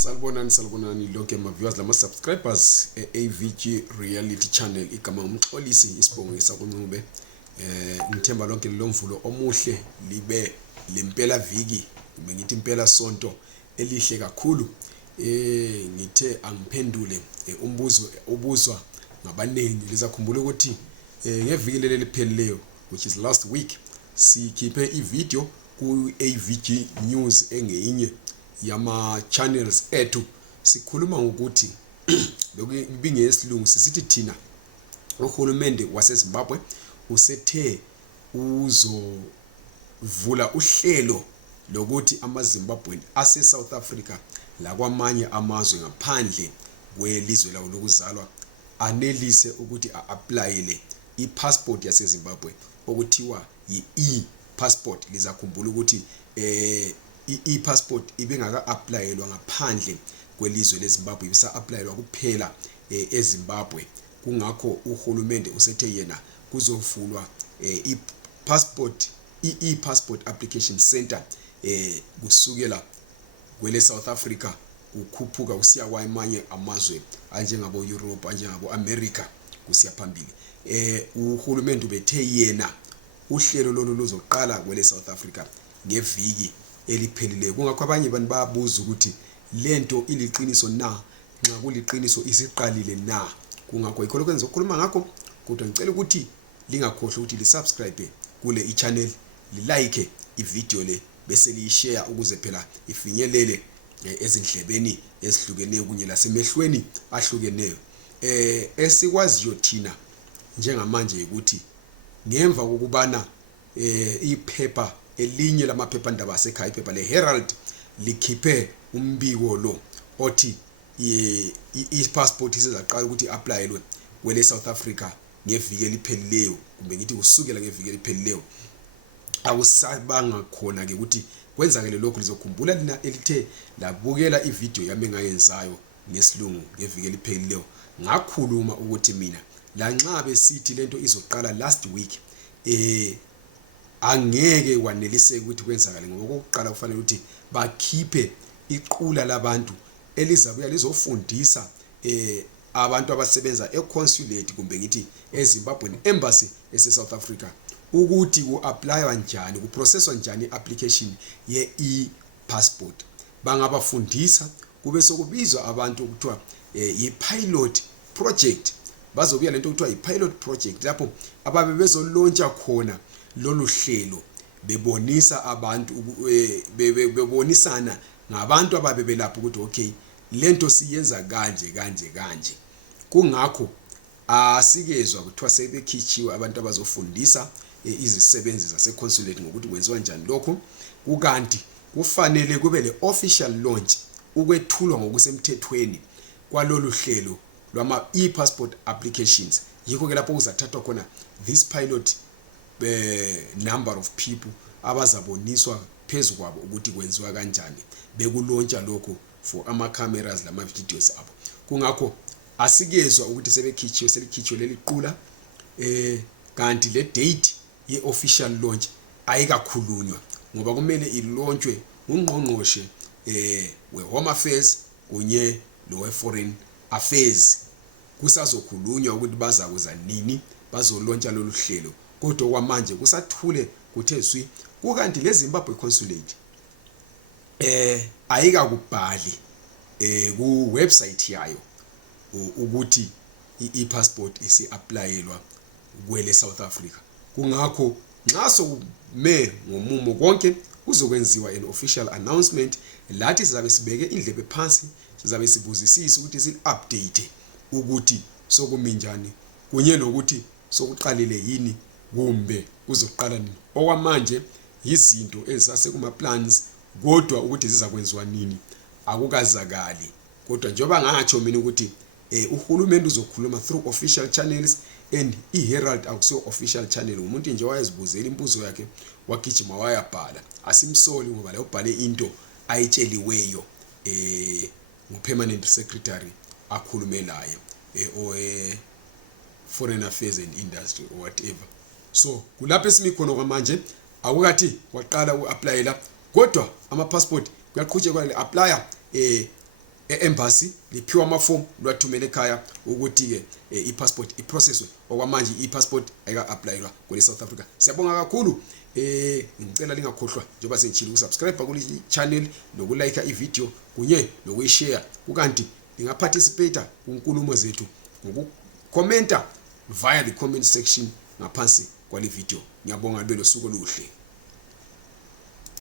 Salibonani lonke viewers lama subscribers AVG Reality Channel igama umxolisi isibongisa kuncube ngithemba lonke lomvulo omuhle libe lempela viki kumbe ngithi impela sonto elihle kakhulu ngithe angiphendule umbuzo ubuzwa ngabanengi lizakhumbula ukuthi ngeviki leli liphelileyo which is last week sikhiphe ivideo ku AVG News engeyinye yama channels ethu sikhuluma ngokuthi bekubingesilungu sisithi thina uhulumende waseZimbabwe usethe uzovula uhlelo lokuthi amaZimbabwean ase South Africa la kwamanye amazwe ngaphandle kwelizwe lawo lokuzalwa anelise ukuthi a-applyele i-passport yaseZimbabwe okuthiwa yi-e-passport. Lizakhumbula ukuthi i-passport ibengaka applyelwa ngaphandle kwelizwe leZimbabwe ibisa applyelwa kuphela eZimbabwe. Kungakho uhulumende usethe yena kuzovulwa i-passport application center kusukela kwele South Africa ukhuphuka usiya kwamanye amazwe anjengabo Europe anjengabo America kusiya phambili. Uhulumende ubethe yena uhlelo lolu luzoqala kwele South Africa ngeviki eliphelileyo. Kungakho abanye abantu bayabuza ukuthi lento iliqiniso na, nxa kuliqiniso isiqalile na. Kungakho ikho lokho engizokhuluma ngakho, kodwa ngicela ukuthi lingakhohlwa ukuthi lisubscribe kule i-channel, lilike ivideo le bese liyishare ukuze phela ifinyelele ezindlebeni ezihlukeneyo kunye lasemehlweni ahlukeneyo. Esikwaziyo thina njengamanje ukuthi ngemva kokubana iphepha elinye lamaphepha ndaba asekhaya iphepha leHerald likhiphe umbiko lo othi i-passport isizaqala ukuthi applyelwe kwele South Africa ngeviki eliphelileyo kumbe ngithi kusukela ngeviki eliphelileyo, awusabanga khona ke ukuthi kwenzakele lokho. Lizokhumbula lina elithe labukela ivideo yami engayenzayo ngesilungu ngeviki eliphelileyo ngakhuluma ukuthi mina lanxa besithi lento izoqala last week angeke kwaneliseke ukuthi kwenzakale, ngoba kokuqala kufanele ukuthi bakhiphe iqula labantu elizabuya lizofundisa abantu abasebenza econsulate kumbe ngithi eZimbabwean embassy ese-South Africa ukuthi ku-applywa njani, kuprocesswa njani i-application ye-e-passport. Bangabafundisa kube sokubizwa abantu ukuthiwa yi-pilot project. Bazobuya lento ukuthiwa yi-pilot project lapho ababe bezolontsha khona lolu hlelo bebonisa abantu bebonisana ngabantu ababe belapha ukuthi okay lento siyenza kanje. Kungakho asikezwa kuthiwa sebekhitshiwe abantu abazofundisa izisebenzi zaseconsulate ngokuthi kwenziwa njani lokho. Kukanti kufanele kube le official launch ukwethulwa ngokusemthethweni kwalolu hlelo lwama e-passport applications. Yikho ke lapho kuzathathwa khona this pilot number of people abazaboniswa phezu kwabo ukuthi kwenziwa kanjani, bekulontsha lokho for ama cameras lama videos abo. Kungakho asikezwa ukuthi selikhitshiwe leliqula kanti le date ye official launch ayikakhulunywa ngoba kumele ilonchwe ungqongqoshe we-Home Affairs kunye nowe-Foreign Affairs. Kusazokhulunywa ukuthi bazakuza nini bazolontsha lolu hlelo, kodwa kwamanje kusathule kuthe swi. Kukanti le Zimbabwe consulate ayikakubhali ku website yayo ukuthi i-passport isi-applyelwa kwele South Africa. Kungakho nxa sokume ngomumo konke kuzokwenziwa an official announcement lathi sizabe sibeke indlebe phansi, sizabe sibuzisisa ukuthi si-update ukuthi sokuminjani kunye nokuthi sokuqalile yini kumbe kuzoqala nini. Okwamanje izinto ezisase kuma plans, kodwa ukuthi zizakwenziwa nini akukazakali. Kodwa njengoba ngatsho mina ukuthi uhulumende uzokhuluma through official channels and iHerald akusiyo official channel. Umuntu nje wayezibuzela imbuzo yakhe wagijima wayabhala, asimsoli ngoba la ubhale into ayitsheliweyo ngu-permanent secretary akhulume laye Foreign Affairs and Industry or whatever. So kulapho esimikhona kwamanje akukathi waqala uapplyela, kodwa ama passport kuyaqhutshekwa le applya e-embassy liphiwa amaform lwathumela ekhaya ukuthi ke i-passport iprocesswe okwamanje i-passport ayika-applywa kule South Africa. Siyabonga kakhulu. Ngicela lingakhohlwa njengoba sengitshilo ukusubscribe kule channel nokulike ivideo kunye nokuyishare, kukanti lingaparticipate kunkulumo zethu ngokucomenta via the comment section ngaphansi kwale video. Ngiyabonga libe losuku oluhle.